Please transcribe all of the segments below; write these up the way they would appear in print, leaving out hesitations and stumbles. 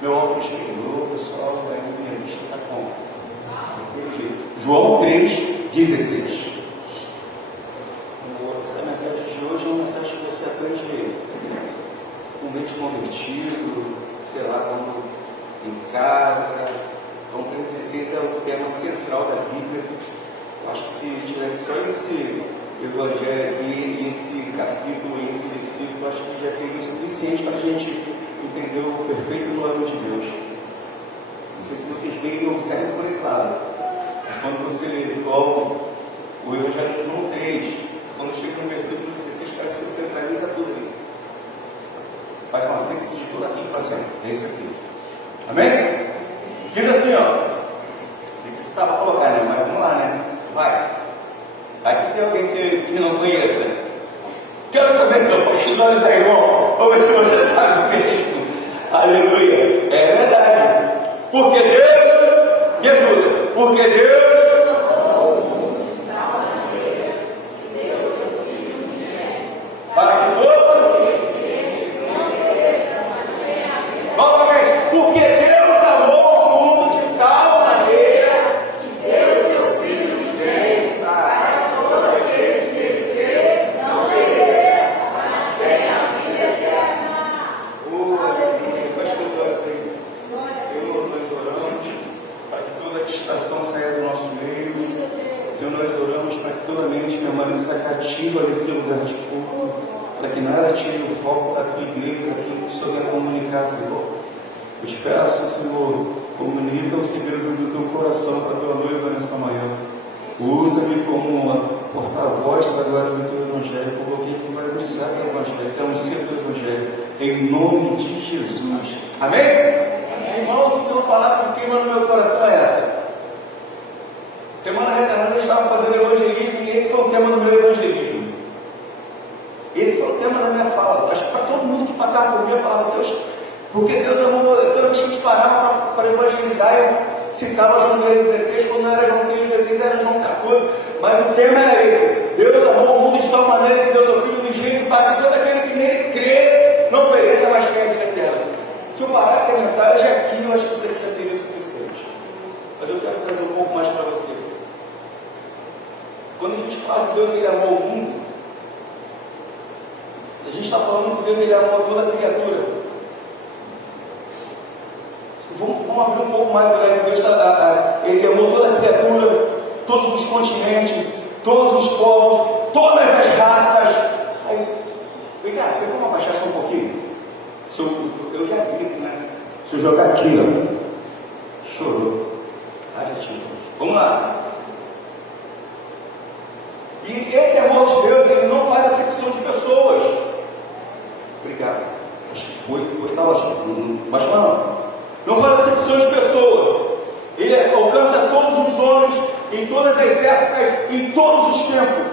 Meu óculos quebrou, pessoal, aí minha vista está como? João 3,16. Essa mensagem de hoje é uma mensagem que você aprende com mente convertido, sei lá, como em casa. Então, 3,16 é o tema central da Bíblia. Eu acho que se tivesse só esse evangelho aqui, esse capítulo e esse versículo, acho que já seria o suficiente para a gente entender o perfeito plano de Deus. Não sei se vocês veem e observam por esse lado, mas quando você lê igual o Evangelho de João 3, quando chega no versículo 16, parece que você centraliza tudo ali. Faz uma síntese de tudo aqui e faz assim, é isso aqui. Amém? Diz assim, ó. Ele precisava colocar, né? Mas vamos lá, né? Vai. Aqui tem alguém que não conheça. Quero saber então, porque nós está irmão. Vamos ver se você está mesmo. Aleluia. É verdade. Porque Deus, me ajuda. Porque Deus para que todo novamente, porque Deus amou o mundo de tal maneira que deu seu Filho unigênito para todo aquele que crê, não pereça, mas tenha a vida eterna. Aleluia. Feche os olhos aí. Senhor, nós oramos para que toda distração saia do nosso meio. Senhor, nós oramos para que toda mente permaneça cativa nesse lugar de culto, para que nada tire o foco da tua igreja, daquilo que o Senhor quer comunicar, Senhor. Eu te peço, Senhor, comunica o segredo do teu coração para a tua noiva nessa manhã. Usa-me como uma porta-voz da glória do teu Evangelho, como alguém que vai anunciar o teu Evangelho, que anuncia o teu Evangelho, em nome de Jesus. Amém? Irmãos, se tem uma palavra que queima no meu coração é essa. Semana retrasada eu estava fazendo evangelismo e esse foi o tema do meu evangelismo. Esse foi o tema da minha fala. Acho que para todo mundo que passava por mim, eu falava, Deus, porque Deus amou. Toda vez que a gente parava para evangelizar, eu citava João 3,16, quando não era João 3,16, era João 14. Mas o tema era esse: Deus amou o mundo de tal maneira que Deus é o Filho unigênito para que todo aquele que nele crê não pereça, mas tenha a vida eterna. Se eu parasse a mensagem aqui, eu acho que isso aqui já seria suficiente. Mas eu quero trazer um pouco mais para você. Quando a gente fala que Deus ele amou o mundo, a gente está falando que Deus ele amou toda a criatura. Vamos abrir um pouco mais, galera. Deus ele amou toda a criatura, todos os continentes, todos os povos, todas as raças. Aí, vem cá, tem como abaixar só um pouquinho? Eu já grito, né? Se eu jogar aqui, ó, chorou. Vamos lá. E esse amor de Deus, ele não faz acepção de pessoas. Obrigado. Acho que foi, tá ótimo. Mas não faz acepção de pessoas. Ele alcança todos os homens, em todas as épocas, em todos os tempos.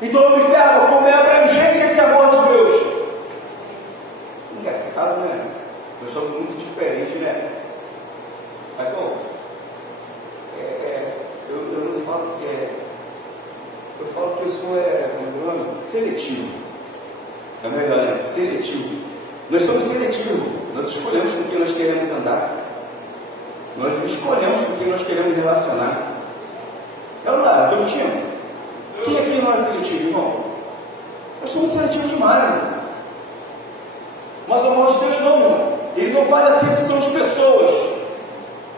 Então observa como é abrangente esse amor de Deus. Engraçado, né? Eu sou muito diferente, né? Mas bom, eu não falo que eu falo que eu sou seletivo. É melhor, né? Seletivo. Nós somos seletivos. Nós escolhemos com quem nós queremos andar. Nós escolhemos com quem nós queremos relacionar. É ou não é? Estou mentindo? Quem aqui não é seletivo, irmão? Nós somos seletivos demais, irmão. Mas o amor de Deus não, irmão. Ele não faz acepção de pessoas.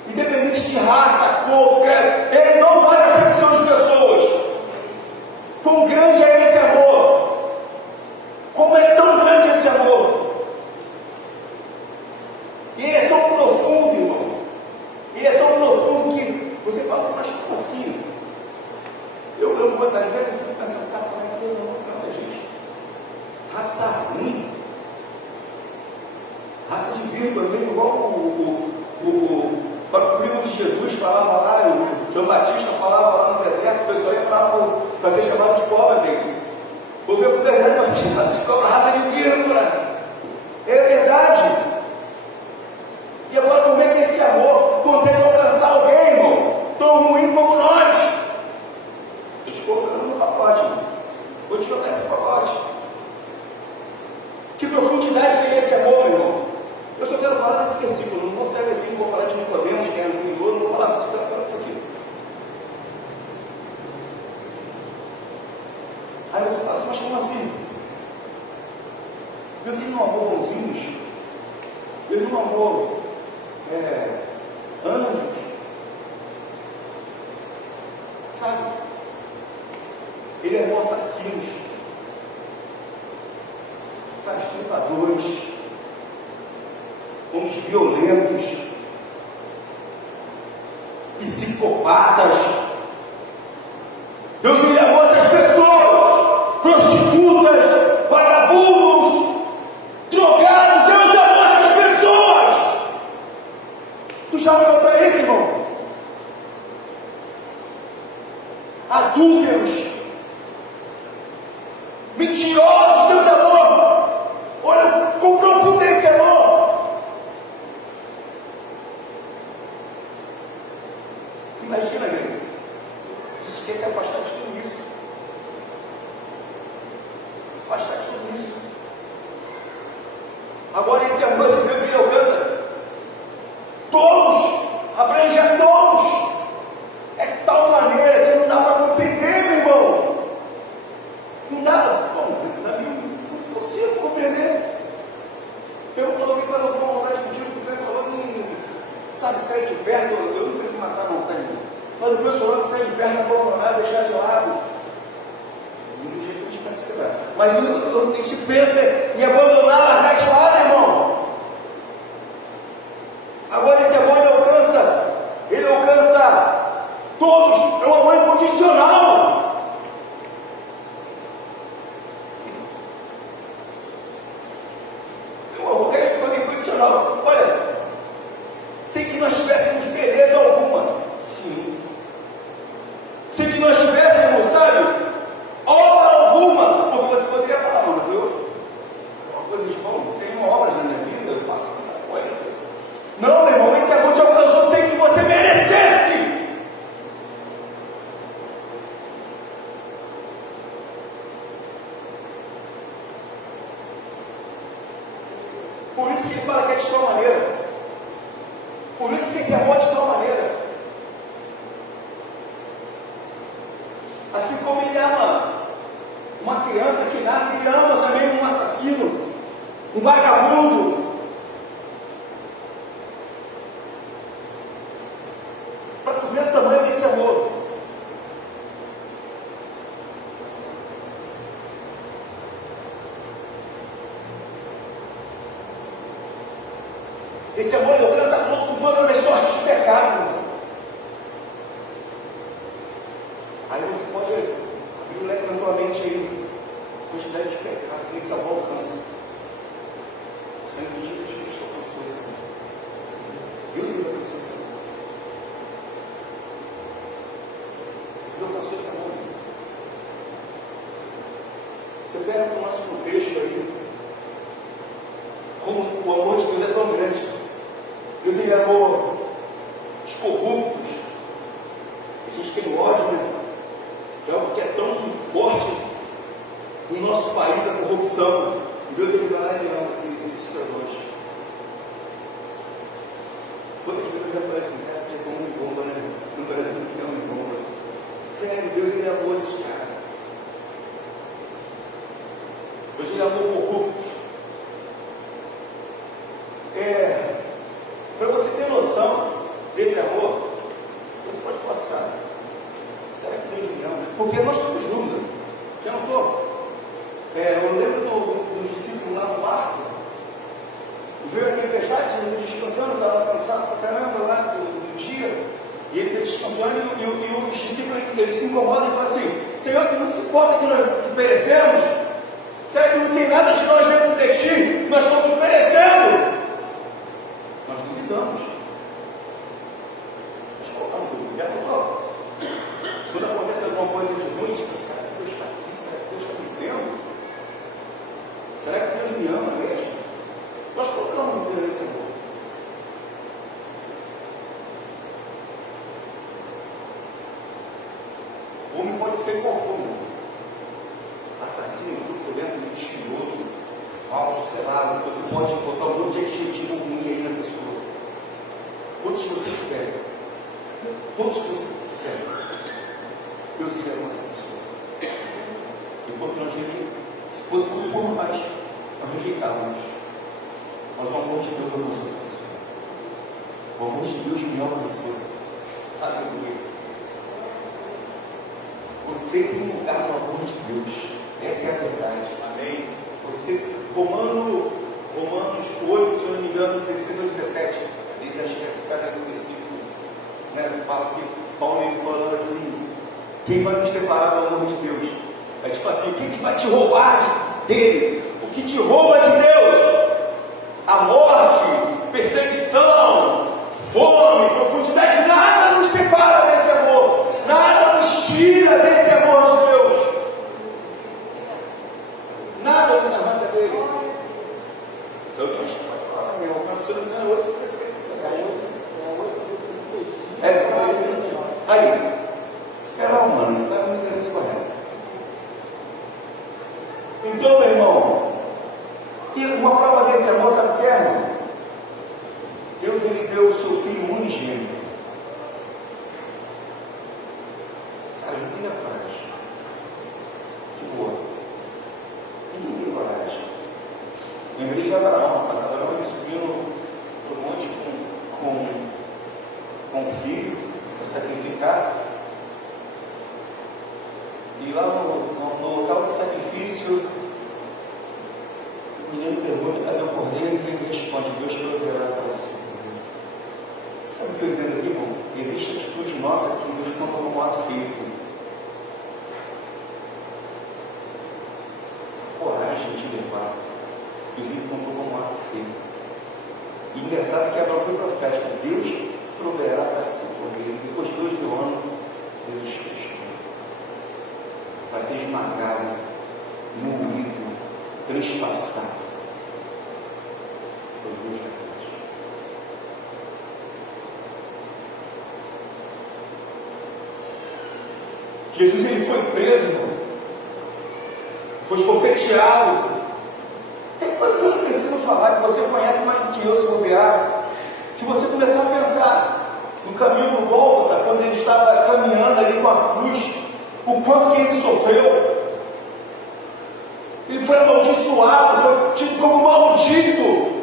Independente de raça, cor, credo. Ele não faz acepção de pessoas. Quão grande é esse amor? Como é tão grande esse amor? E ele é tão profundo, irmão. Ele é tão profundo que você fala assim, mas como assim? Eu às vezes eu fico pensando, cara, como é que Deus amou tanta gente? Raça ruim. Raça de vírgula mesmo, igual o próprio primo de Jesus falava lá, o João Batista falava lá no deserto, o pessoal ia para ser chamado de cobra, Deus. Vou ver para o deserto para ser chamado de cobra, raça de vírgula. É verdade. E agora como é que esse amor consegue alcançar alguém, irmão, tão ruim como nós? Estou te colocando no pacote, irmão. Vou te jogar nesse pacote. Que profundidade tem esse amor, meu irmão? Eu só quero falar desse versículo, não vou sair Aí você fala assim, mas como assim? Deus ele não amou bonzinhos, ele não amou anjos, sabe? Ele amou assassinos, sabe, estupradores, homens violentos, psicopatas. Deus ele amou essas pessoas, prostitutas, vagabundos, drogados. Deus amou essas pessoas. Tu já olhou para isso, irmão? Adúlteros, mentirosos. Deus amou. Olha com profundeza esse amor. Imagina isso. A gente quer se afastar de tudo isso. Se afastar de tudo isso. Agora esse amor de Deus ele alcança todos, abrange a todos. É de tal maneira que não dá para compreender, meu irmão. Não dá, bom, na minha não consigo compreender. Eu quando alguém fala com vontade contigo, tu pensa logo em, sabe, sair de perto. Eu não penso em matar não, tá ligado? Mas o pessoal que sai de perto, abandonar, deixar de lado. Do jeito que a gente pensa que vai. Mas a gente pensa em abandonar, largar de lado, irmão. Agora esse amor ele alcança todos. É um amor incondicional. É um amor incondicional. Olha, sem que nós tivéssemos beleza alguma. Sim. Se que nós tivéssemos, sabe, obra alguma, porque você poderia falar, mas eu, uma coisa de bom, tenho obras na minha vida, eu faço muita coisa. Não, meu irmão, esse amor te alcançou sem que você merecesse. Por isso que ele fala que é de tal maneira. Por isso que esse amor é de tal maneira. Assim como ele ama uma criança que nasce, ele ama também um assassino, um vagabundo. Para tu ver o tamanho desse amor. Esse amor ele alcança com todas as sortes de pecado. Aí você pode abrir o leque na tua mente aí, quantidade de pecados, nem esse amor alcança. O sangue de Jesus Cristo alcançou esse amor. Deus ele alcançou esse amor. Ele alcançou esse amor. Você pega para o nosso contexto aí, como o amor de Deus é tão grande. Deus ele amou os corruptos. A gente tem ódio, né? Que é algo que é tão forte no nosso país, a corrupção. E Deus ele vai lá e ama esses trabalhos. Quantas vezes eu já falei assim, cara, que é como me bomba, né? No Brasil não tem me bomba. Sério, Deus ele amou esses caras. Deus ele amou corruptos. Para você ter noção desse amor, você pode passar. Será que Deus me ama? Porque nós temos dúvida. Já não estou? Eu lembro do discípulo lá no barco. Veio aquele tempestade, Jesus descansando, estava cansado pra caramba lá do dia. E ele está descansando e os discípulos eles se incomodam e falam assim: Senhor, que não se importa que nós perecemos? Será que não tem nada de nós dentro de ti? Nós estamos perecendo. Nós duvidamos. Nós colocamos dúvida. Já notou? Quando acontece alguma coisa de ruim, será que Deus está aqui? Será que Deus está me vendo? Será que Deus me ama mesmo? Nós colocamos dúvida nesse amor. O homem pode ser qual for, assassino, truculento, mentiroso, falso, sei lá, você pode botar um monte de adjetivo ruim aí na pessoa. Todos que você quiser. Todos que você quiser. Deus ele ama essa pessoa. enquanto nós deveríamos, se fosse por nós rejeitávamos. Mas o amor de Deus alcançou essa pessoa. O amor de Deus me alcançou. Aleluia. Você tem um lugar no amor de Deus. Essa é a verdade. Amém. Você, Romanos 8, se eu não me engano, 16 ou 17. Eles acho que é cada versículo, né? Fala que Paulo ele falando assim: quem vai nos separar do amor de Deus? É tipo assim: o que vai te roubar dele? O que te rouba de Deus? A morte, perseguição, fome, profundidade, nada nos separa desse amor, nada nos tira desse amor de Deus, nada nos arranca dele. Então, Deus pode falar, meu irmão, se não me engano, 8, aí, espera um ano, não está me entendendo isso correto. Então, meu irmão, e uma prova desse amor, sabe o que é, irmão? Deus ele deu o seu filho unigênito. Cara, não tem coragem. De boa. Ninguém tem coragem. Lembrei de Abraão, rapaz. Abraão ele subiu no monte com o filho para sacrificar. E lá no local de sacrifício, o menino pergunta: cadê o cordeiro? E ele responde: Deus proverá para si. Sabe o que eu entendo aqui, irmão? Existe atitude nossa que Deus conta como um ato feito. Coragem de levar. Deus contou como um ato feito. E engraçado que Abraão foi profético. Deus proverá para si o cordeiro. Depois de 2000 anos, Jesus Cristo vai ser esmagado, moído, transpassado pelos meus pecados. Jesus ele foi preso, irmão. Foi esbofeteado. Tem coisa que eu não preciso falar, que você conhece mais do que eu, se bobear. Se você começar a pensar no caminho do Gólgota, quando ele estava caminhando ali com a cruz, o quanto que ele sofreu. Ele foi amaldiçoado, foi tido como maldito.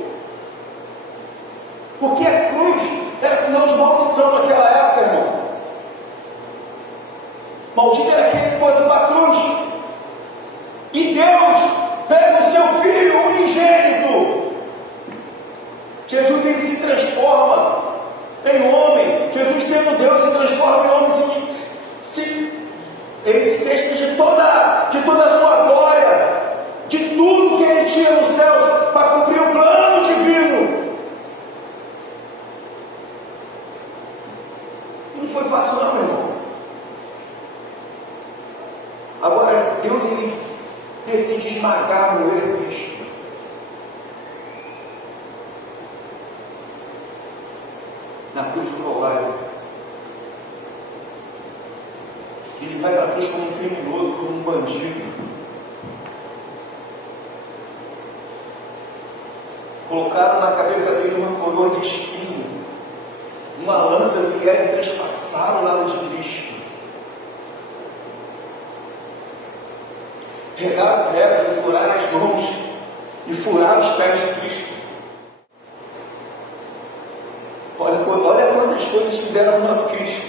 Porque a cruz era sinal de maldição naquela época, irmão. Maldito era aquele que fosse para a cruz. E Deus pega o seu filho unigênito. Jesus ele se transforma em homem. Jesus sendo Deus se transforma em homem. Ele se despe de toda a sua glória, de tudo que ele tinha nos céus, para cumprir o plano divino. Não foi fácil não, meu irmão. Agora, Deus ele decide esmagar o erro Cristo. Na cruz do Calvário. Ele vai para a cruz como um criminoso, como um bandido. Colocaram na cabeça dele uma coroa de espinho, uma lança que era transpassar o lado de Cristo. Pegaram pregos e furaram as mãos e furaram os pés de Cristo. Olha quantas coisas fizeram no nosso Cristo.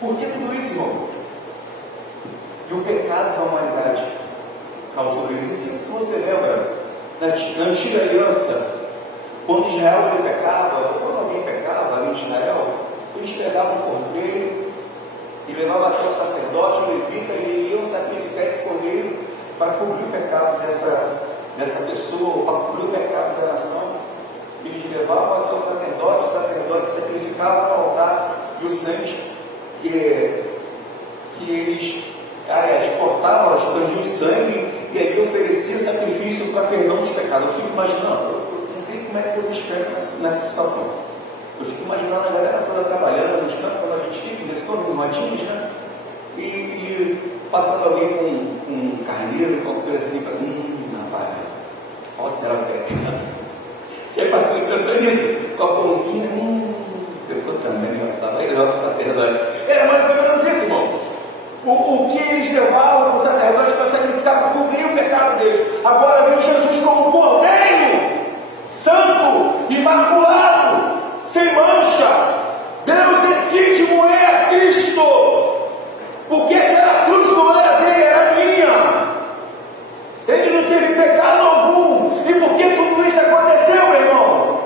Por que tudo isso, irmão? E o pecado da humanidade causou isso. Se você lembra, na antiga aliança, quando Israel ele pecava, quando alguém pecava ali em Israel, eles pegavam um cordeiro e levavam até o sacerdote, o levita, e iam sacrificar esse cordeiro para cobrir o pecado dessa pessoa, para cobrir o pecado da nação. Eles levavam até o sacerdote sacrificava no altar, e o sangue que eles cortavam, expandiam o sangue, e ali oferecia sacrifício para perdão dos pecados. Eu fico imaginando, eu não sei como é que vocês pensam nessa situação. Eu fico imaginando a galera toda trabalhando nos campos, quando a gente fica, nesse todo no matinhos, né? E passando alguém com um carneiro, com alguma coisa assim, pensando, rapaz, qual será o pecado? Já passou pensando nisso, com a pombinha, ficou também, estava aí, levava para o sacerdote. Era mais ou levavam para o sacerdote para sacrificar, para cobrir o pecado deles. Agora veio Jesus como Cordeiro, santo, imaculado, sem mancha. Deus decide moer a Cristo, porque aquela cruz não era dele, era minha. Ele não teve pecado algum. E por que tudo isso aconteceu, irmão?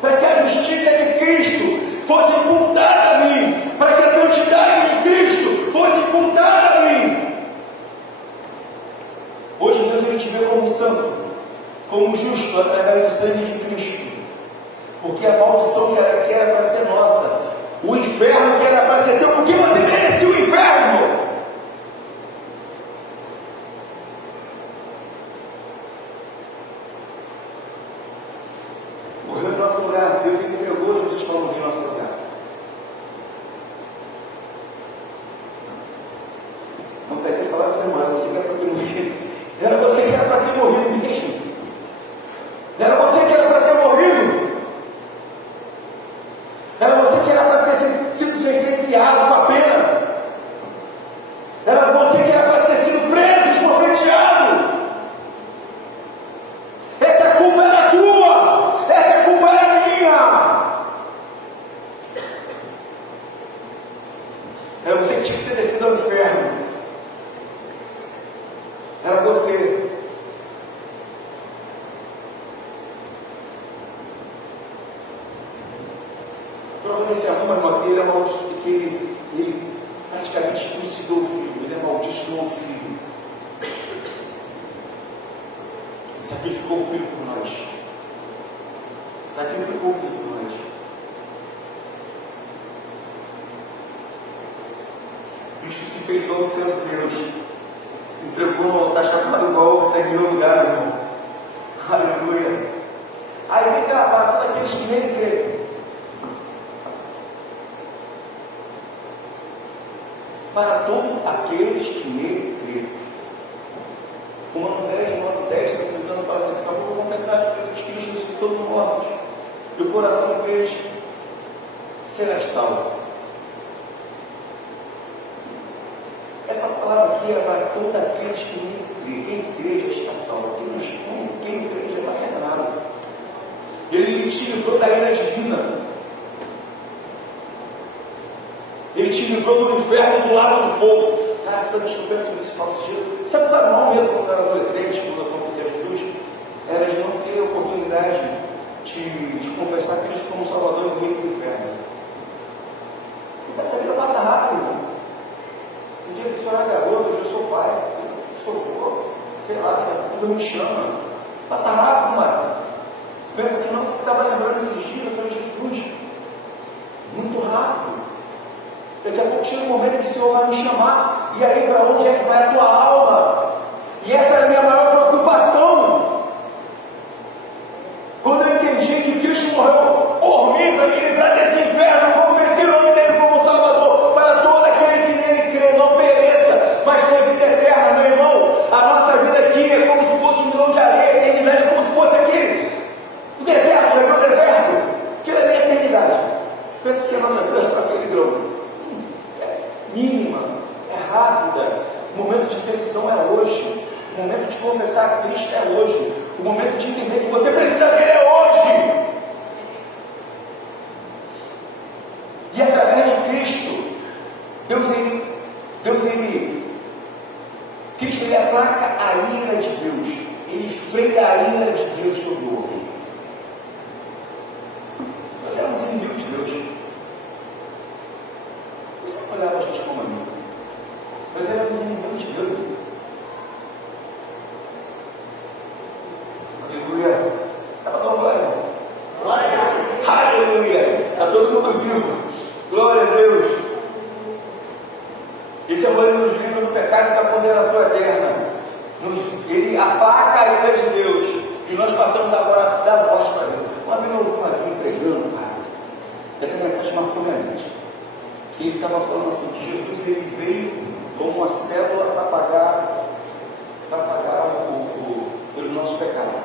Para que a justiça de Cristo fosse imputada a mim, para que a santidade de Cristo fosse imputada a mim. Hoje Deus ele te vê como santo, como justo, através do sangue de Cristo, porque a maldição que era para ser nossa, o inferno que era para ser teu, porque você merecia o inferno. Morreu em nosso lugar. Deus entregou Jesus para morrer em nosso lugar. Não está sem falar com o irmão, era você que era para ter morrido. Era você que era para ter morrido mesmo. Era você que era para ter morrido. Era você que era para ter sido sentenciado com a pena. Era você que era para ter sido preso, esbofeteado. Essa culpa era tua. Essa culpa era minha. Era você que tinha que ter descido ao inferno. Era você. O problema desse arruma, irmão, que ele amaldiçoou, que ele praticamente trucidou o filho, ele amaldiçoou o filho. Sacrificou o filho por nós. Sacrificou o filho por nós. Cristo se fez homem sendo Deus. Se entregou no altar chamado igual, terminou o lugar, irmão. Aleluia. Aí vem cá, para todos aqueles que nele creem. Para todos aqueles que nele creem. Romano 10, se não me engano, fala assim: acabou de confessar que Jesus Cristo ressuscitou dos mortos, e o coração deles serás salvo. Essa palavra aqui é para todos aqueles que nele creem. Quem crê já está salvo. Quem crê já não é nada. Ele te livrou da ira divina. Ele te livrou do inferno, do lago do fogo. Cara, quando eu penso nisso, eu falo assim: sabe qual era o maior medo quando eu era adolescente, quando eu confessei a Jesus? Era de não ter a oportunidade de confessar Cristo como Salvador e Rei do inferno. Essa vida passa rápido, irmão. Um dia que o senhor é garoto, hoje eu sou pai, eu sou avô, sei lá, quando me chama. Passa rápido, mano. Pensa que não, eu estava lembrando esses dias, eu falei: Jesus, muito rápido. Daqui a pouco chega um momento que o Senhor vai me chamar. E aí, para onde é que vai a tua alma? E essa é a minha maior preocupação. Quando eu entendi que Cristo morreu por mim, para me livrar desse inferno, eu confessei o nome dele como Salvador, para todo aquele que nele crê, não pereça, mas tenha vida eterna, meu irmão. A nossa vida aqui é como se fosse um grão de areia, a eternidade é como se fosse aqui. O deserto, é o deserto. Aquilo é a eternidade. Pensa que a nossa vida é só aquele grão. Mínima, é rápida. O momento de decisão é hoje. O momento de confessar a Cristo é hoje. O momento de entender que você precisa dele é hoje. E através de Cristo, Cristo ele aplaca a ira de Deus. Ele freia a ira de Deus sobre o homem. Nós éramos inimigos de Deus. Você não olhava a gente como amigo. Nós éramos inimigos de Deus. Aleluia. Estava dando glória, irmão. Glória. Aleluia. Está todo mundo vivo. Glória a Deus. Esse amor nos livra do pecado e da condenação eterna. Ele apaga a ira de Deus. E nós passamos agora a dar voz para Deus. Uma vez eu ouvi um assim pregando, cara. Essa mensagem marcou minha mente. Que ele estava falando assim, que Jesus ele veio como uma célula para pagar pelo nosso pecado.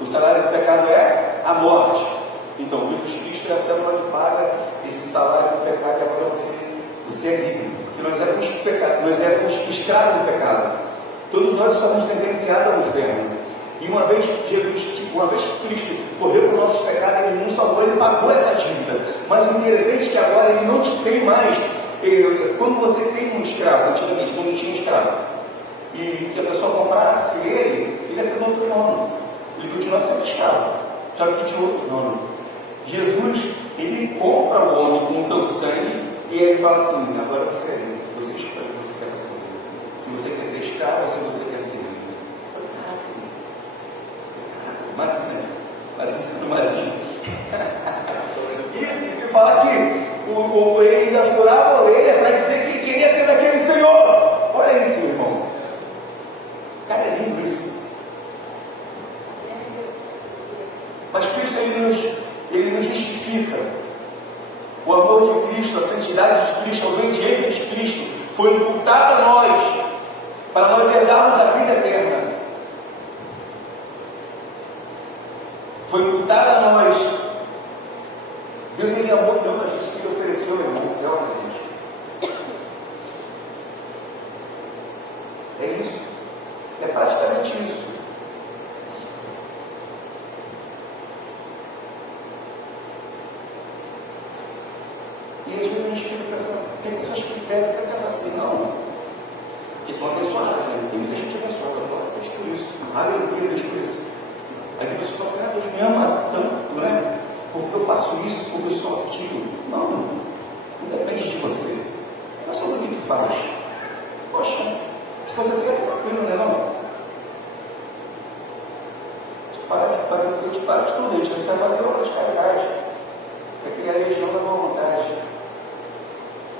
O salário do pecado é a morte. Então, Jesus Cristo é a célula que paga esse salário do pecado, e agora você é livre. que nós éramos escravos do pecado. Todos nós estamos sentenciados ao inferno. E uma vez Cristo correu por nossos pecados, Ele nos salvou, Ele pagou essa dívida. Mas o interessante é que agora Ele não te tem mais. Quando você tem um escravo, antigamente, quando tinha um escravo, e que a pessoa comprasse ele ia ser outro dono. Ele continua sendo escravo, só que tinha outro dono. Jesus, Ele compra o homem com o teu sangue, e Ele fala assim: agora você é livre, você escolhe o que você quer para a sua vida. Se você quer ser escravo ou se você quer ser livre. Mas isso, você fala que ele ainda furava a orelha para dizer que ele queria ser daquele Senhor. Olha isso, irmão. Cara, é lindo isso. Mas Cristo, ele nos justifica. O amor de Cristo, a santidade de Cristo, a obediência de Cristo foi imputada a nós, para nós herdarmos a vida eterna. Foi imputada a nós. Deus, Ele amou tanto a gente que Ele ofereceu, irmão, o céu para a gente. É isso. É praticamente isso. E às vezes a gente fica pensando assim, tem pessoas que devem até pensar assim, não, porque são abençoadas, né? Tem muita gente abençoada, glória a Deus por isso. Aleluia, Deus por isso. Aí tem pessoas que falam assim, Deus me ama tanto, né? Porque eu faço isso, porque eu sou aquilo. Não depende de você. Não é sobre o que tu faz. Poxa, se fosse assim, é tranquilo, não é não? Para de fazer o que eu te paro de tudo, a gente precisa fazer obra de caridade, para criar a legião da boa vontade.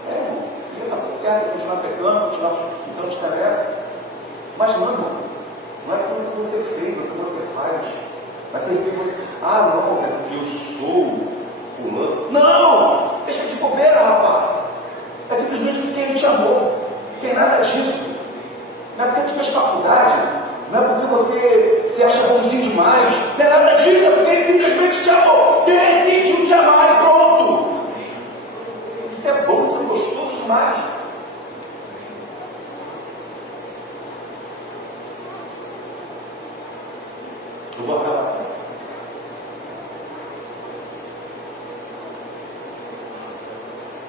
E está tudo certo, continuar pecando, continuar ficando de tarefa. Mas não, irmão, não é pelo que você fez, é o que você faz. Não é pelo que você. Não, é porque eu sou fulano. Não! Deixa de bobeira, rapaz. É simplesmente porque Ele te amou. Não tem nada disso. Não é porque tu fez faculdade. Não é porque você se acha bonzinho demais. Não é nada disso, é porque Ele simplesmente te amou. Decidiu te amar e pronto. Isso é bom, isso é gostoso demais. Eu vou acabar.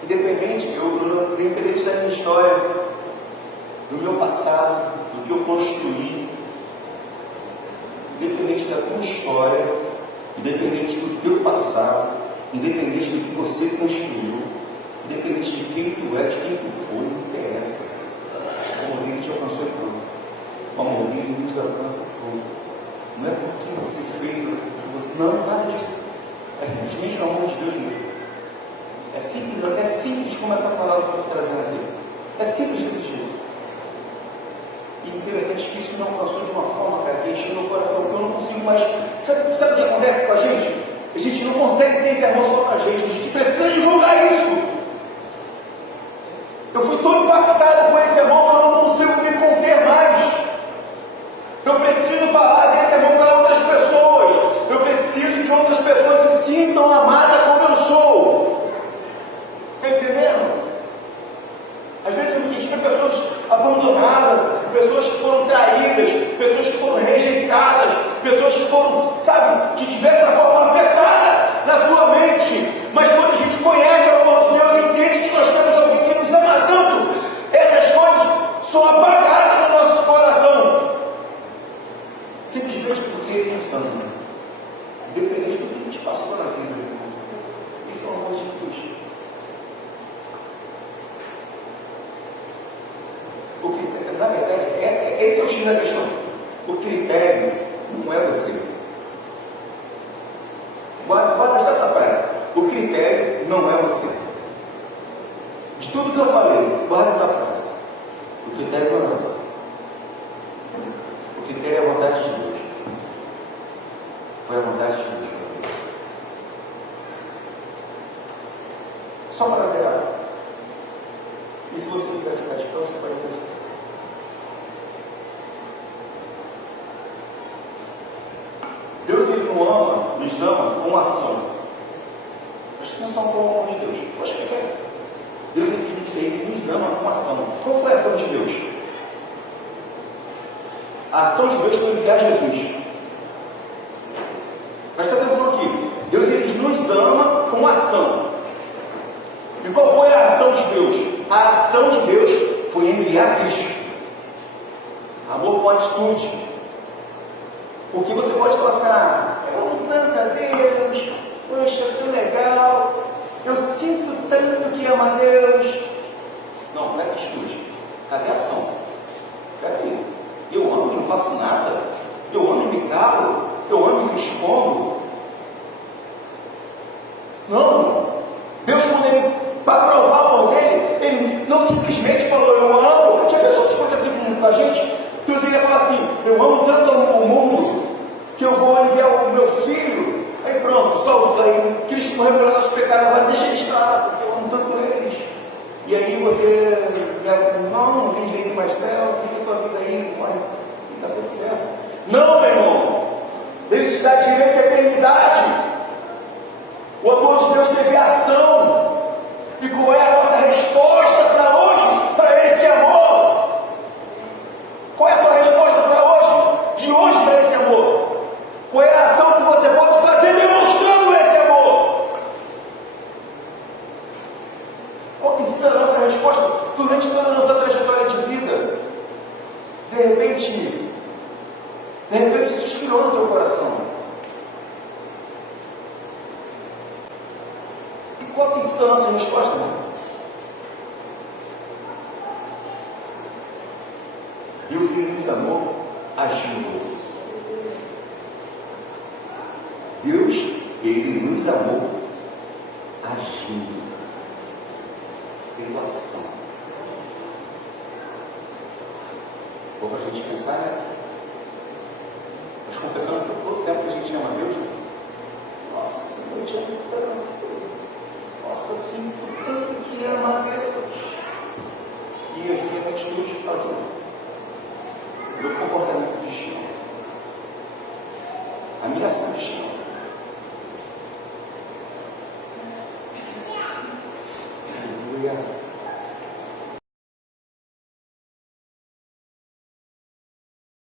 Independente da minha história, do meu passado, do que eu construí, independente da tua história, independente do teu passado, independente do que você construiu, independente de quem tu é, de quem tu foi, não interessa. O amor dele te alcançou tudo. O amor dele nos alcança tudo. Não é porque você fez o que você. Não, nada disso. É simplesmente o amor de Deus mesmo. É simples como essa palavra que eu estou trazendo aqui. É simples desse jeito. E interessante que isso me alcançou de uma forma, cara, que encheu meu coração, que eu não consigo mais. Sabe o que acontece com a gente? A gente não consegue ter esse amor só para a gente precisa divulgar isso. Eu fui todo impactado com esse amor que eu não consigo me conter mais. Eu preciso falar desse amor para outras pessoas. Eu preciso que outras pessoas se sintam amadas como eu sou. Está entendendo? Às vezes a gente tem pessoas abandonadas, pessoas que foram traídas, pessoas que foram rejeitadas, pessoas que foram, sabe, que tiveram essa forma afetada na sua mente. Mas quando a gente conhece o amor de Deus, entende que nós temos alguém que nos ama tanto, essas coisas são apagadas no nosso coração. Simplesmente porque Ele nos ama. Independente do que a gente passou na vida. Isso é o amor de Deus. Porque, na verdade, esse é o X da questão. O critério não é você. Pode deixar essa frase. O critério não é você. De tudo que eu falei, guarda essa frase. O critério não é você. O critério é a vontade de Deus. Foi a vontade de Deus. Só para zerar. E se você quiser ficar de pé, você pode ficar. Deus, Ele nos ama com ação. Acho que não são com o amor de Deus. Acho que é. Deus, Ele nos nos ama com ação. Qual foi a ação de Deus? A ação de Deus foi enviar Jesus. Presta atenção aqui. Deus ele nos ama com ação. E qual foi a ação de Deus? A ação de Deus foi enviar Cristo. Amor com atitude. Porque você pode passar, eu amo tanto a Deus, poxa, que legal, eu sinto tanto que ama a Deus. Não, cadê a atitude? Cadê a ação? Peraí, eu amo e não faço nada, eu amo e me calo, eu amo e me escondo. Não, Deus quando ele, para provar o amor dele, ele não simplesmente falou, eu amo, porque a pessoa se fosse assim com a gente, Deus iria falar assim, eu amo tanto o mundo, que eu vou enviar o meu filho, aí pronto, salvo, aí Cristo morreu pelos nossos pecados, agora deixa eles para lá, porque eu amo tanto eles. E aí você, não tem direito mais céu, fica a tua vida aí, e está tudo certo. Não, meu irmão, Ele te dá direito à eternidade. O amor de Deus teve ação. E qual é a nossa resposta para hoje, para esse amor? Qual é a tua resposta para hoje, de hoje para esse amor? Qual é a ação que você pode fazer demonstrando esse amor? Qual tem sido a nossa resposta durante toda a nossa trajetória de vida? De repente isso esfriou no teu coração. E qual tem sido a nossa resposta, irmão? Deus ele nos amou agindo. Deus ele nos amou agindo. Tendo ação. Vou para a gente pensar, né? Nós confessamos que todo tempo que a gente ama Deus, né? Nossa, Senhor, eu te amo tanto. Nossa, sinto tanto que ama a Deus. E as minhas atitudes falam meu comportamento de chão. A minha ação de chão.